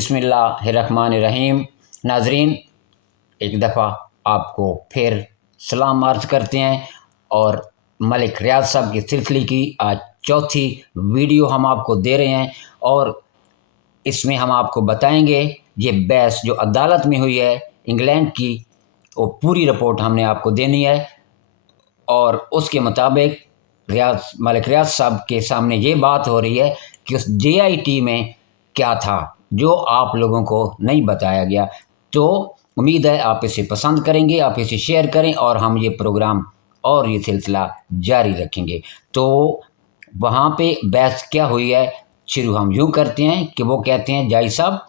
बिस्मिल्लाहिर्रहमानिर्रहीम। नाजरीन, एक दफ़ा आपको फिर सलाम अर्ज़ करते हैं और मलिक रियाज साहब के सिलसिले की आज चौथी वीडियो हम आपको दे रहे हैं और इसमें हम आपको बताएंगे ये बहस जो अदालत में हुई है इंग्लैंड की, वो पूरी रिपोर्ट हमने आपको देनी है और उसके मुताबिक मलिक रियाज साहब के सामने ये बात हो रही है कि उस JIT में क्या था जो आप लोगों को नहीं बताया गया। तो उम्मीद है आप इसे पसंद करेंगे, आप इसे शेयर करें और हम ये प्रोग्राम और ये सिलसिला जारी रखेंगे। तो वहाँ पे बहस क्या हुई है शुरू हम यूँ करते हैं कि वो कहते हैं जज साहब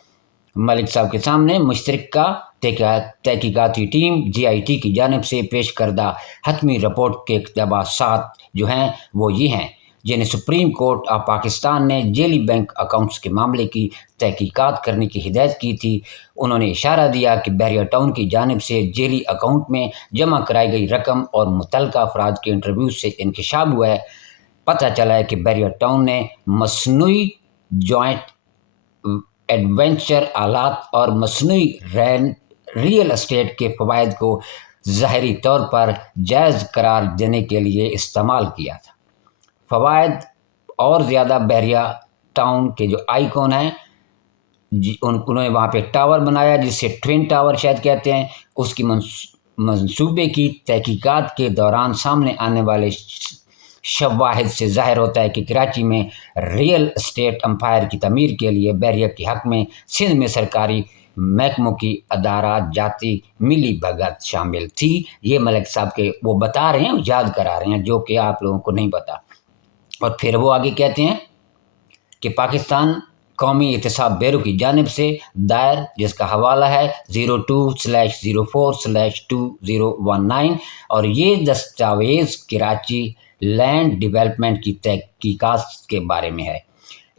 मलिक साहब के सामने मुश्तरका तहकीकाती टीम JIT की जानिब से पेश करदा हतमी रिपोर्ट के इक़्तिबासात जो हैं वो ये हैं जिन्हें सुप्रीम कोर्ट ऑफ पाकिस्तान ने जेली बैंक अकाउंट्स के मामले की तहकीकात करने की हिदायत की थी। उन्होंने इशारा दिया कि बहरिया टाउन की जानिब से जेली अकाउंट में जमा कराई गई रकम और मुतल्लिका अफराद के इंटरव्यू से इंकशाफ हुआ है। पता चला है कि बहरिया टाउन ने मसनूई जॉइंट एडवेंचर आलात और मसनूई रियल एस्टेट के फ़वाइद को ज़ाहरी तौर पर जायज़ करार देने के लिए इस्तेमाल किया था। फ़वाइद और ज़्यादा बहरिया टाउन के जो आइकॉन हैं उन्होंने वहाँ पे टावर बनाया जिसे ट्विन टावर शायद कहते हैं। उसकी मंसूबे की तहकीकात के दौरान सामने आने वाले शवाहिद से ज़ाहिर होता है कि कराची में रियल एस्टेट एम्पायर की तमीर के लिए बहरिया के हक़ में सिंध में सरकारी महकमों की अदारा जाती मिली भगत शामिल थी। ये मलिक साहब के वो बता रहे हैं, याद करा रहे हैं जो कि आप लोगों को नहीं पता। और फिर वो आगे कहते हैं कि पाकिस्तान कौमी एहतसाब ब्यूरो की जानिब से दायर जिसका हवाला है 02/04/2019 और ये दस्तावेज़ कराची लैंड डेवलपमेंट की तहकीकात के बारे में है।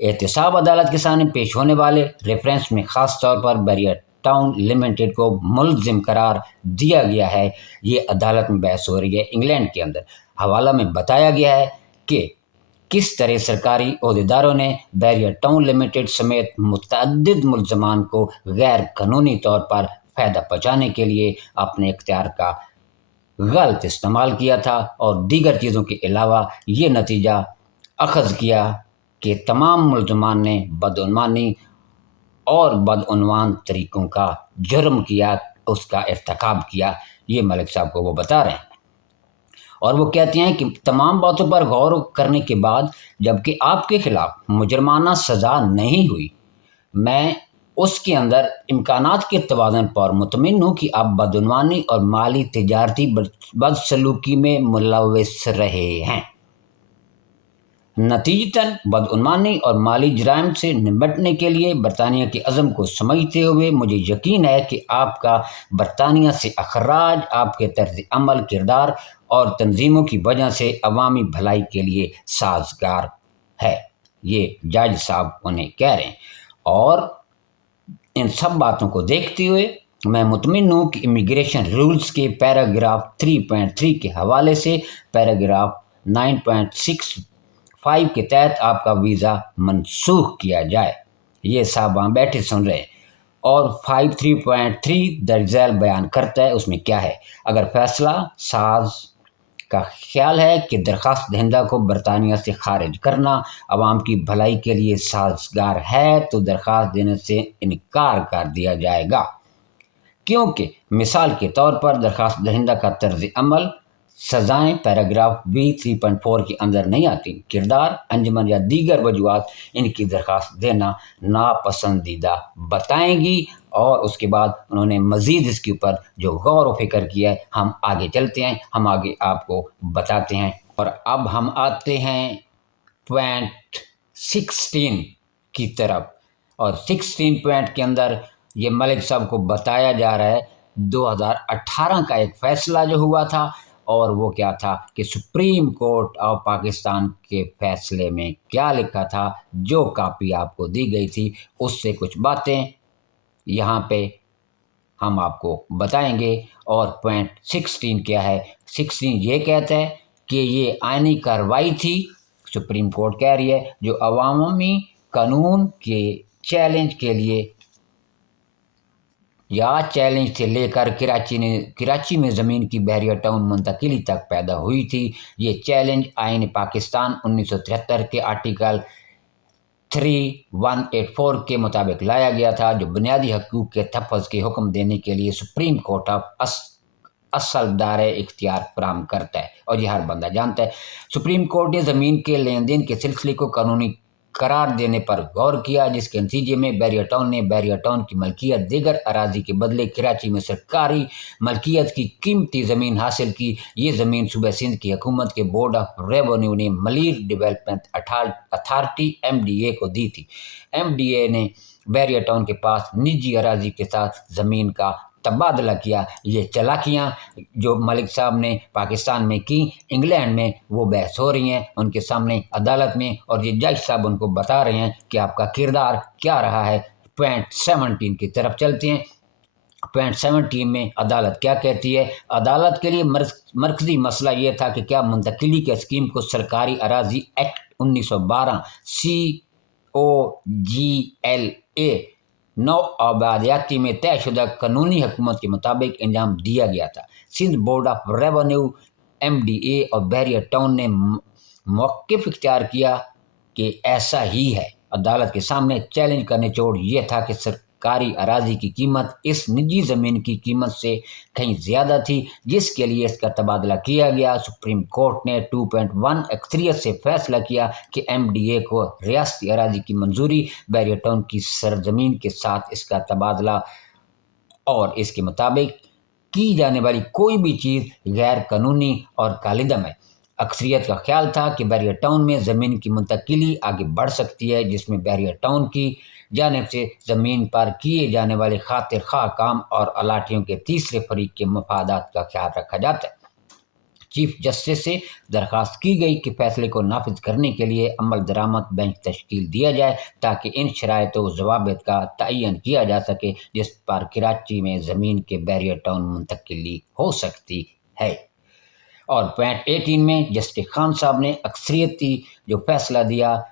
एहतसाब अदालत के सामने पेश होने वाले रेफरेंस में ख़ास तौर पर बहरिया टाउन लिमिटेड को मुल्ज़िम करार दिया गया है। ये अदालत में बहस हो रही है इंग्लैंड के अंदर। हवाला में बताया गया है कि किस तरह सरकारी अहदेदारों ने बहरिया टाउन लिमिटेड समेत मुतअद्दिद मुल्ज़मान को गैर कानूनी तौर पर फ़ायदा पहुँचाने के लिए अपने इख्तियार का गलत इस्तेमाल किया था और दीगर चीज़ों के अलावा ये नतीजा अखज़ किया कि तमाम मुल्ज़मान ने बदउनवानी और बदउनवान तरीक़ों का जुर्म किया, उसका इर्तिकाब किया। ये मलिक साहब को वो बता रहे हैं और वो कहते हैं कि तमाम बातों पर गौर करने के बाद जबकि आपके ख़िलाफ़ मुजरमाना सज़ा नहीं हुई, मैं उसके अंदर इम्कानात के तवाज़ुन पर मुतमिन हूँ कि आप बदउनवानी और माली तिजारती बदसलूकी में मुलव्वस रहे हैं। नतीजतन बदउनवानी और माली जराइम से निपटने के लिए बरतानिया के अज़म को समझते हुए मुझे यकीन है कि आपका बरतानिया से अखराज आपके तर्ज़ अमल, किरदार और तंजीमों की वजह से अवामी भलाई के लिए साजगार है। ये जज साहब उन्हें कह रहे हैं और इन सब बातों को देखते हुए मैं मुतमिन हूँ कि इमिग्रेशन रूल्स के पैराग्राफ 3.3 के हवाले से पैराग्राफ 9.65 के तहत आपका वीज़ा मनसूख किया जाए। ये साहब वहाँ बैठे सुन रहे हैं और 53.3 दर्जैल बयान करता है। उसमें क्या है, अगर फैसला साज का ख्याल है कि दरख्वास्त दहिंदा को बरतानिया से खारिज करना अवाम की भलाई के लिए साजगार है तो दरख्वास्त देने से इनकार कर दिया जाएगा, क्योंकि मिसाल के तौर पर दरख्वास्त दहिंदा का तर्ज अमल सज़ाएँ पैराग्राफ B3.4 के अंदर नहीं आती। किरदार, अंजमन या दीगर वजूहात इनकी दरख्वास्त देना नापसंदीदा बताएंगी। और उसके बाद उन्होंने मज़ीद इसके ऊपर जो गौर व फिक्र किया है, हम आगे चलते हैं, हम आगे आपको बताते हैं। और अब हम आते हैं पॉइंट 16 की तरफ और 16 पॉइंट के अंदर ये मलिक साहब को बताया जा रहा है 2018 का एक फ़ैसला जो हुआ था और वो क्या था कि सुप्रीम कोर्ट ऑफ पाकिस्तान के फ़ैसले में क्या लिखा था। जो कापी आपको दी गई थी उससे कुछ बातें यहाँ पे हम आपको बताएंगे। और पॉइंट 16 क्या है, 16 ये कहता है कि ये आईनी कार्रवाई थी, सुप्रीम कोर्ट कह रही है, जो अवामी कानून के चैलेंज के लिए या चैलेंज से लेकर कराची में ज़मीन की बहरिया टाउन मुंतकिली तक पैदा हुई थी। ये चैलेंज आईन पाकिस्तान 1973 के आर्टिकल 3184 के मुताबिक लाया गया था, जो बुनियादी हकूक़ के तहफ़्फ़ुज़ के हुक्म देने के लिए सुप्रीम कोर्ट ऑफ असल दायरे इख्तियार फराहम करता है, और ये हर बंदा जानता है। सुप्रीम कोर्ट ने ज़मीन के लेन देन के सिलसिले को कानूनी करार देने पर गौर किया, जिसके नतीजे में बहरिया टाउन ने बहरिया टाउन की मलकियत दीगर अराजी के बदले कराची में सरकारी मलकियत की कीमती ज़मीन हासिल की। ये ज़मीन सूबा सिंध की हुकूमत के बोर्ड ऑफ रेवेन्यू ने मलीर डेवलपमेंट अथॉरिटी MDA को दी थी। MDA ने बहरिया टाउन के पास निजी अराजी के साथ ज़मीन का तबादला किया। ये चालाकियाँ जो मलिक साहब ने पाकिस्तान में की, इंग्लैंड में वो बहस हो रही हैं उनके सामने अदालत में, और ये जज साहब उनको बता रहे हैं कि आपका किरदार क्या रहा है। पॉइंट 17 की तरफ चलते हैं। पॉइंट 17 में अदालत क्या कहती है। अदालत के लिए मरकज़ी मसला ये था कि क्या मुंतकिली के स्कीम को सरकारी अराजी एक्ट 1912 COGLA 9 आबादियाती में तयशुदा कानूनी हुकूमत के मुताबिक अंजाम दिया गया था। Sindh board of revenue MDA और बहरिया टाउन ने मौक़िफ़ इख्तियार किया कि ऐसा ही है। अदालत के सामने चैलेंज का निचोड़ ये था कि सरकारी अराजी की कीमत इस निजी ज़मीन की कीमत से कहीं ज़्यादा थी, जिसके लिए इसका तबादला किया गया। सुप्रीम कोर्ट ने 2.1 अक्सरियत से फैसला किया कि MDA को रियासती अराजी की मंजूरी, बहरिया टाउन की सरजमीन के साथ इसका तबादला और इसके मुताबिक की जाने वाली कोई भी चीज़ गैर कानूनी और कालिदम है। अक्सरियत का ख्याल था कि बहरिया टाउन में ज़मीन की मुंतकिली आगे बढ़ सकती है, जिसमें बहरिया टाउन की जानिब से ज़मीन पर किए जाने वाले खातिर खा काम और अलाटियों के तीसरे फरीक के मफादात का ख्याल रखा जाता है। चीफ जस्टिस से दरख्वास्त की गई कि फ़ैसले को नाफिज करने के लिए अमल दरामद बेंच तश्कील दिया जाए, ताकि इन शराइत व ज़वाबित का तयन किया जा सके जिस पर कराची में ज़मीन के बहरिया टाउन मुंतकिली हो सकती है। और पॉइंट 18 में जस्टिस खान साहब ने अक्सरियती जो फैसला दिया।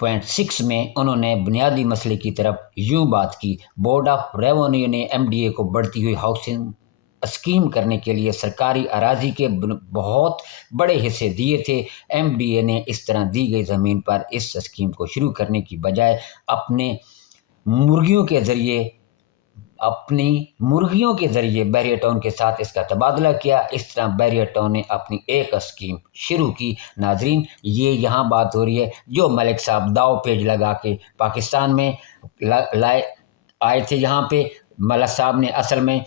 पॉइंट 6 में उन्होंने बुनियादी मसले की तरफ यूँ बात की। बोर्ड ऑफ रेवेन्यू ने MDA को बढ़ती हुई हाउसिंग स्कीम करने के लिए सरकारी अराजी के बहुत बड़े हिस्से दिए थे। MDA ने इस तरह दी गई ज़मीन पर इस स्कीम को शुरू करने की बजाय अपनी मुर्गियों के ज़रिए बहरिया टाउन के साथ इसका तबादला किया। इस तरह बहरिया टाउन ने अपनी एक स्कीम शुरू की। नाजरीन, ये यहाँ बात हो रही है जो मलिक साहब दाव पेज लगा के पाकिस्तान में आए थे। यहाँ पे मलिक साहब ने असल में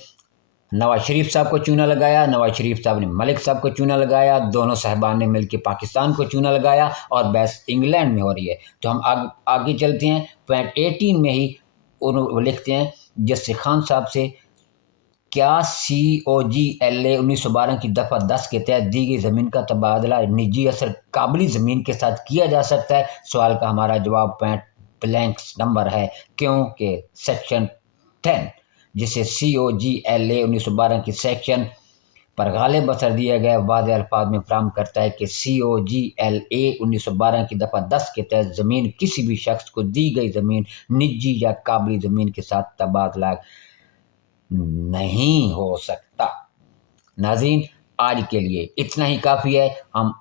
नवाज शरीफ साहब को चूना लगाया, नवाज शरीफ साहब ने मलिक साहब को चूना लगाया, दोनों साहबान ने मिलकर पाकिस्तान को चूना लगाया, और बहस इंग्लैंड में हो रही है। तो हम आगे चलते हैं। पॉइंट 18 में ही उन्होंने लिखते हैं जस्टिस खान साहब से, क्या COGLA 1912 की दफ़ा 10 के तहत दी गई ज़मीन का तबादला निजी असर काबिल ज़मीन के साथ किया जा सकता है। सवाल का हमारा जवाब पॉइंट ब्लैंक नंबर है, क्योंकि सेक्शन 10 जिसे COGLA 1912 की सेक्शन पर गालिब असर दिया गया वाज़ेह अल्फाज में फराहम करता है कि COGLA 1912 की दफ़ा 10 के तहत ज़मीन किसी भी शख्स को दी गई ज़मीन निजी या काबिल ज़मीन के साथ तबादला नहीं हो सकता। नाज़रीन, आज के लिए इतना ही काफ़ी है। हम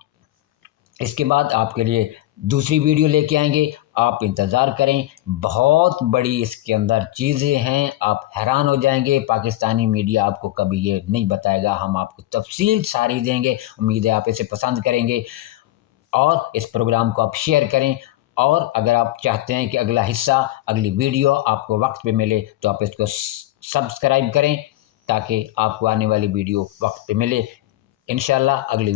इसके बाद आपके लिए दूसरी वीडियो लेके आएंगे, आप इंतज़ार करें। बहुत बड़ी इसके अंदर चीज़ें हैं, आप हैरान हो जाएंगे। पाकिस्तानी मीडिया आपको कभी ये नहीं बताएगा, हम आपको तफसील सारी देंगे। उम्मीद है आप इसे पसंद करेंगे और इस प्रोग्राम को आप शेयर करें। और अगर आप चाहते हैं कि अगला हिस्सा, अगली वीडियो आपको वक्त पे मिले, तो आप इसको सब्सक्राइब करें ताकि आपको आने वाली वीडियो वक्त पे मिले। इंशाल्लाह अगली